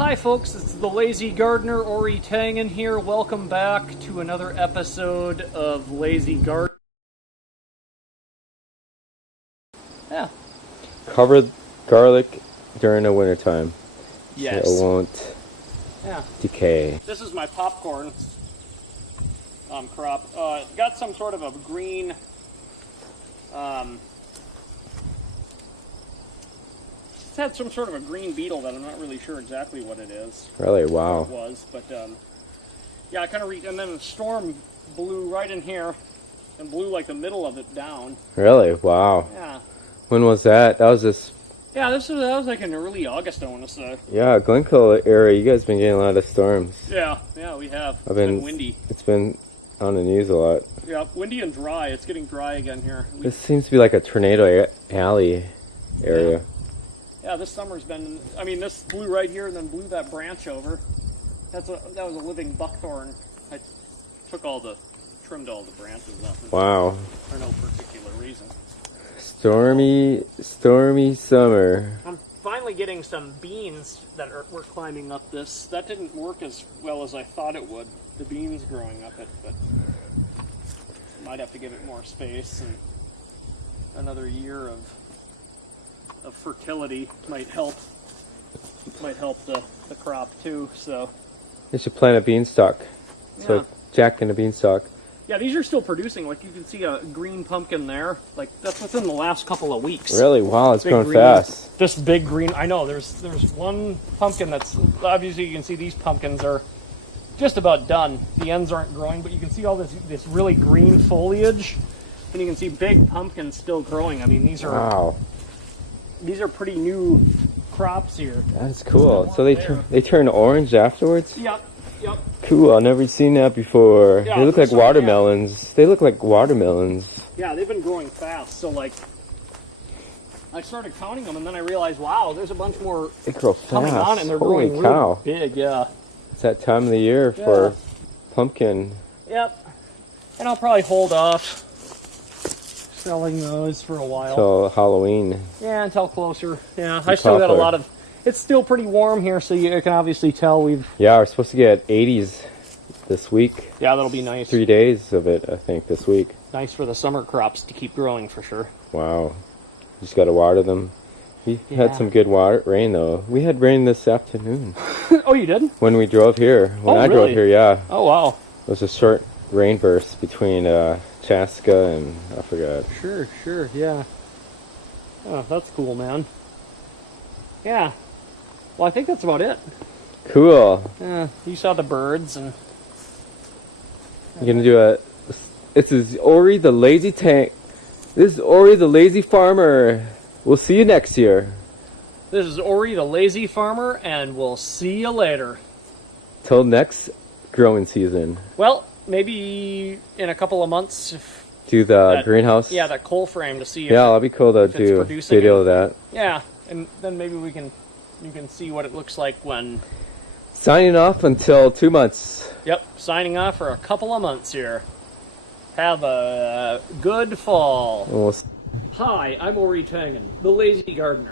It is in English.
Hi folks, it's the Lazy Gardener, Oray here. Welcome back to another episode of Lazy Garden. Yeah. Cover garlic during the wintertime. Yes. So it won't decay. This is my popcorn crop. Got some sort of a green it's had some sort of a green beetle that I'm not really sure exactly what it is. Really? Wow. It was, but yeah, I kind of and then a storm blew right in here and blew like the middle of it down. Really? Wow. Yeah. When was that? That was this. Yeah, that was like in early August, I want to say. Yeah, Glencoe area. You guys been getting a lot of storms. Yeah, we have. It's been windy. It's been on the news a lot. Yeah, windy and dry. It's getting dry again here. This seems to be like a tornado alley area. Yeah, this summer's been. I mean, this blew right here and then blew that branch over. That was a living buckthorn. I trimmed all the branches off. Wow. For no particular reason. Stormy summer. I'm finally getting some beans that were climbing up this. That didn't work as well as I thought it would. The beans growing up it, but might have to give it more space, and another year of fertility might help the crop too. So You should plant a beanstalk. So yeah. Jack and a beanstalk. Yeah, these are still producing. Like you can see a green pumpkin there. Like that's within the last couple of weeks. Really? Wow, it's growing green, fast. This big green. I know. There's one pumpkin that's obviously you can see these pumpkins are just about done. The ends aren't growing, but you can see all this really green foliage, and you can see big pumpkins still growing. I mean, these are wow. These are pretty new crops here. That's cool. So they turn orange afterwards? Yep. Cool, I've never seen that before. Yeah, they look like watermelons. Yeah. They look like watermelons. Yeah, they've been growing fast. So like, I started counting them, and then I realized, wow, there's a bunch more they grow fast. Coming on, and they're Holy growing cow. really big. Yeah. It's that time of the year for pumpkin. Yep. And I'll probably hold off selling those for a while. Till Halloween. Yeah, until closer. Yeah, I still got a lot of. It's still pretty warm here, so you can obviously tell we've. Yeah, we're supposed to get 80s this week. Yeah, that'll be nice. 3 days of it, I think, this week. Nice for the summer crops to keep growing for sure. Wow. Just got to water them. We had some good rain, though. We had rain this afternoon. Oh, you did? When we drove here. When I drove here, yeah. Oh, wow. It was a short rain burst between Chaska and I forgot. Sure, yeah. Oh, that's cool, man. Yeah. Well, I think that's about it. Cool. Yeah, you saw the birds and... You're gonna do This is Oray the Lazy Tank. This is Oray the Lazy Farmer. We'll see you next year. This is Oray the Lazy Farmer, and we'll see you later. Till next growing season. Well, maybe in a couple of months. Do the greenhouse? Yeah, that coal frame to see if that'd be cool to do a video of that. Yeah, and then maybe you can see what it looks like when... Signing off until 2 months. Yep, signing off for a couple of months here. Have a good fall. Hi, I'm Oray the Lazy Gardener.